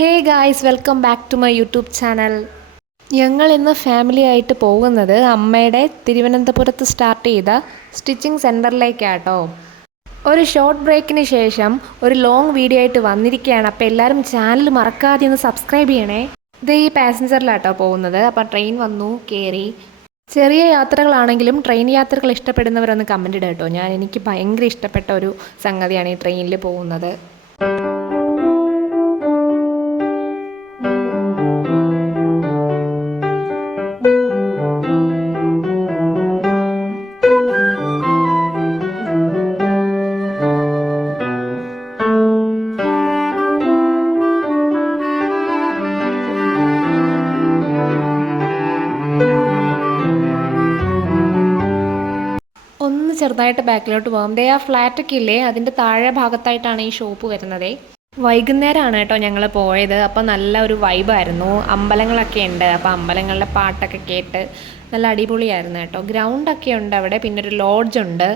Hey guys, welcome back to my YouTube channel. ഞങ്ങൾ ഇന്ന് family ആയിട്ട് പോകുന്നത് അമ്മയുടെ തിരുവനന്തപുരത്ത് സ്റ്റാർട്ട് ചെയ്ത സ്റ്റിച്ചിങ് സെൻറ്ററിലേക്കാട്ടോ. ഒരു ഷോർട്ട് ബ്രേക്കിന് ശേഷം ഒരു ലോങ് വീഡിയോ ആയിട്ട് വന്നിരിക്കുകയാണ്. അപ്പോൾ എല്ലാവരും ചാനൽ മറക്കാതെ ഒന്ന് സബ്സ്ക്രൈബ് ചെയ്യണേ. ഇത് ഈ പാസഞ്ചറിലാട്ടോ പോകുന്നത്. അപ്പോൾ ട്രെയിൻ വന്നു, കയറി. ചെറിയ യാത്രകളാണെങ്കിലും ട്രെയിൻ യാത്രകൾ ഇഷ്ടപ്പെടുന്നവരൊന്ന് കമൻ്റ് ഇടുക കേട്ടോ. എനിക്ക് ഭയങ്കര ഇഷ്ടപ്പെട്ട ഒരു സംഗതിയാണ് ഈ ട്രെയിനിൽ പോകുന്നത്. ഒന്ന് ചെറുതായിട്ട് ബാക്കിലോട്ട് പോകാം. ആ ഫ്ലാറ്റൊക്കെ ഇല്ലേ, അതിൻ്റെ താഴെ ഭാഗത്തായിട്ടാണ് ഈ ഷോപ്പ് വരുന്നത്. വൈകുന്നേരമാണ് കേട്ടോ ഞങ്ങൾ പോയത്. അപ്പോൾ നല്ല ഒരു വൈബായിരുന്നു. അമ്പലങ്ങളൊക്കെ ഉണ്ട്. അപ്പോൾ അമ്പലങ്ങളിലെ പാട്ടൊക്കെ കേട്ട് നല്ല അടിപൊളിയായിരുന്നു കേട്ടോ. ഗ്രൗണ്ടൊക്കെ ഉണ്ട് അവിടെ. പിന്നെ ഒരു ലോഡ്ജുണ്ട്.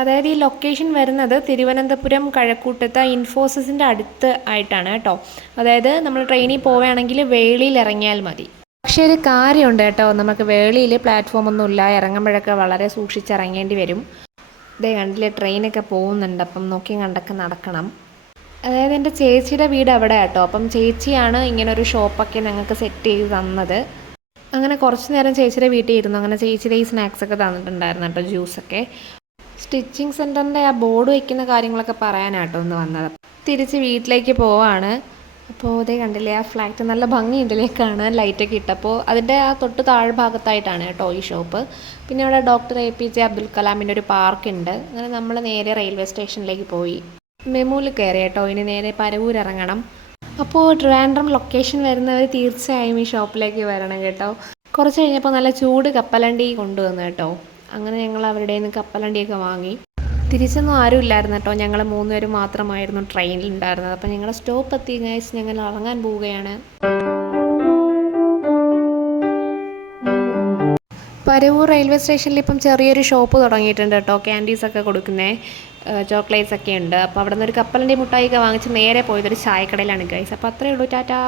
അതായത് ഈ ലൊക്കേഷൻ വരുന്നത് തിരുവനന്തപുരം കഴക്കൂട്ടത്തെ ഇൻഫോസിസിൻ്റെ അടുത്ത് ആയിട്ടാണ് കേട്ടോ. അതായത് നമ്മൾ ട്രെയിനിൽ പോവുകയാണെങ്കിൽ വേളിയിൽ ഇറങ്ങിയാൽ മതി. പക്ഷേ ഒരു കാര്യമുണ്ട് കേട്ടോ, നമുക്ക് വേളിയിൽ പ്ലാറ്റ്ഫോം ഒന്നുമില്ല. ഇറങ്ങുമ്പോഴൊക്കെ വളരെ സൂക്ഷിച്ചിറങ്ങേണ്ടി വരും. ഇതേ കണ്ടില്ലേ, ട്രെയിനൊക്കെ പോകുന്നുണ്ട്. അപ്പം നോക്കി കണ്ടൊക്കെ നടക്കണം. അതായത് എൻ്റെ ചേച്ചിയുടെ വീട് അവിടെ കേട്ടോ. അപ്പം ചേച്ചിയാണ് ഇങ്ങനൊരു ഷോപ്പൊക്കെ ഞങ്ങൾക്ക് സെറ്റ് ചെയ്ത് തന്നത്. അങ്ങനെ കുറച്ച് നേരം ചേച്ചിയുടെ വീട്ടിൽ ഇരുന്നു. അങ്ങനെ ചേച്ചിയുടെ ഈ സ്നാക്സൊക്കെ തന്നിട്ടുണ്ടായിരുന്നു കേട്ടോ, ജ്യൂസൊക്കെ. സ്റ്റിച്ചിങ് സെൻറ്ററിൻ്റെ ആ ബോർഡ് വയ്ക്കുന്ന കാര്യങ്ങളൊക്കെ പറയാനാട്ടോ ഒന്ന് വന്നത്. തിരിച്ച് വീട്ടിലേക്ക് പോവാണ്. അപ്പോൾ ഇതേ കണ്ടില്ലേ, ആ ഫ്ലാറ്റ് നല്ല ഭംഗിയുണ്ടല്ലേ കാണാൻ, ലൈറ്റൊക്കെ ഇട്ടപ്പോൾ. അതിൻ്റെ ആ തൊട്ട് താഴെ ഭാഗത്തായിട്ടാണ് കേട്ടോ ഈ ഷോപ്പ്. പിന്നെ അവിടെ ഡോക്ടർ APJ അബ്ദുൽ കലാമിൻ്റെ ഒരു പാർക്കുണ്ട്. അങ്ങനെ നമ്മൾ നേരെ റെയിൽവേ സ്റ്റേഷനിലേക്ക് പോയി. മെമുവിൽ കയറി കേട്ടോ. ഇനി നേരെ പരവൂർ ഇറങ്ങണം. അപ്പോൾ ട്രിവാൻഡ്രം ലൊക്കേഷൻ വരുന്നവർ തീർച്ചയായും ഈ ഷോപ്പിലേക്ക് വരണം കേട്ടോ. കുറച്ച് കഴിഞ്ഞപ്പോൾ നല്ല ചൂട് കപ്പലണ്ടി കൊണ്ടുവന്നു കേട്ടോ. അങ്ങനെ ഞങ്ങൾ അവരുടെ നിന്ന് കപ്പലണ്ടിയൊക്കെ വാങ്ങി. തിരിച്ചൊന്നും ആരും ഇല്ലായിരുന്നു കേട്ടോ. ഞങ്ങൾ 3 പേര് മാത്രമായിരുന്നു ട്രെയിനിൽ ഉണ്ടായിരുന്നത്. അപ്പോൾ ഞങ്ങൾ സ്റ്റോപ്പ് എത്തി ഗൈസ്. ഞങ്ങൾ ഇറങ്ങാൻ പോവുകയാണ്. പരവൂർ റെയിൽവേ സ്റ്റേഷനിൽ ഇപ്പം ചെറിയൊരു ഷോപ്പ് തുടങ്ങിയിട്ടുണ്ട് കേട്ടോ. ക്യാൻഡീസൊക്കെ കൊടുക്കുന്നത്, ചോക്ലേറ്റ്സ് ഒക്കെ ഉണ്ട്. അപ്പോൾ അവിടെ നിന്ന് ഒരു കപ്പലണ്ടി മുട്ടായിയൊക്കെ വാങ്ങിച്ച് നേരെ പോയതൊരു ചായക്കടയിലാണ് ഗൈസ്. അപ്പോൾ അത്രയേ ഉള്ളൂ. ടാറ്റാ.